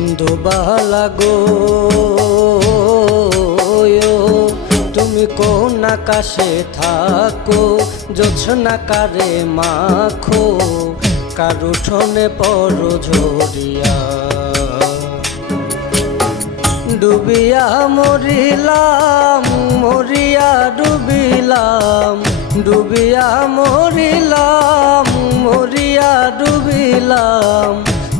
ইন্দুবালা গো, তুমি কোন আকাশে থাকো, জোছনা কারে মাখো, কার উঠোনে পড়ো ঝরিয়া। ডুবিয়া মরিলাম, মরিয়া ডুবিলাম, ডুবিয়া মরিলাম, মরিয়া ডুবিলাম,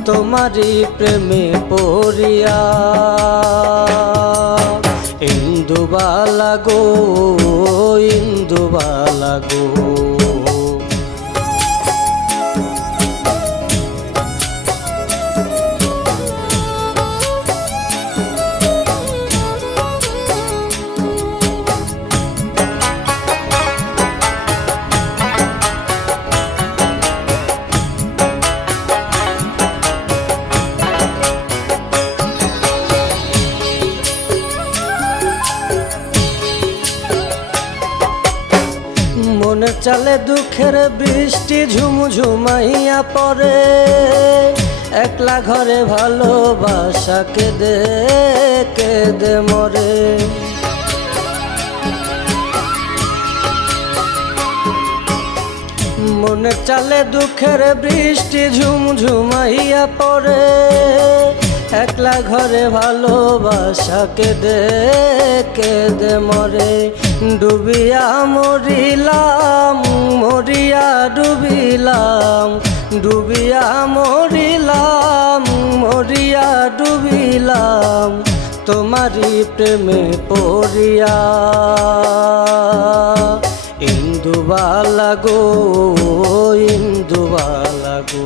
তোমারি প্রেমে পড়িয়া। ইন্দুবালা গো, ইন্দুবালা গো। মনের চালে দুঃখের বৃষ্টি ঝুমঝুমাইয়া পড়ে, একলা ঘরে ভালোবাসা কেঁদে কেঁদে মরে। মনের চালে দুঃখের বৃষ্টি ঝুমঝুমাইয়া পড়ে, একলা ঘরে ভালোবাসা কেঁদে কেঁদে মরে। ডুবিয়া মরিলাম, মরিয়া ডুবিলাম, ডুবিয়া মরিলাম, মরিয়া ডুবিলাম, তোমারি প্রেমে পড়িয়া। ইন্দুবালা গো, ইন্দুবালা গো।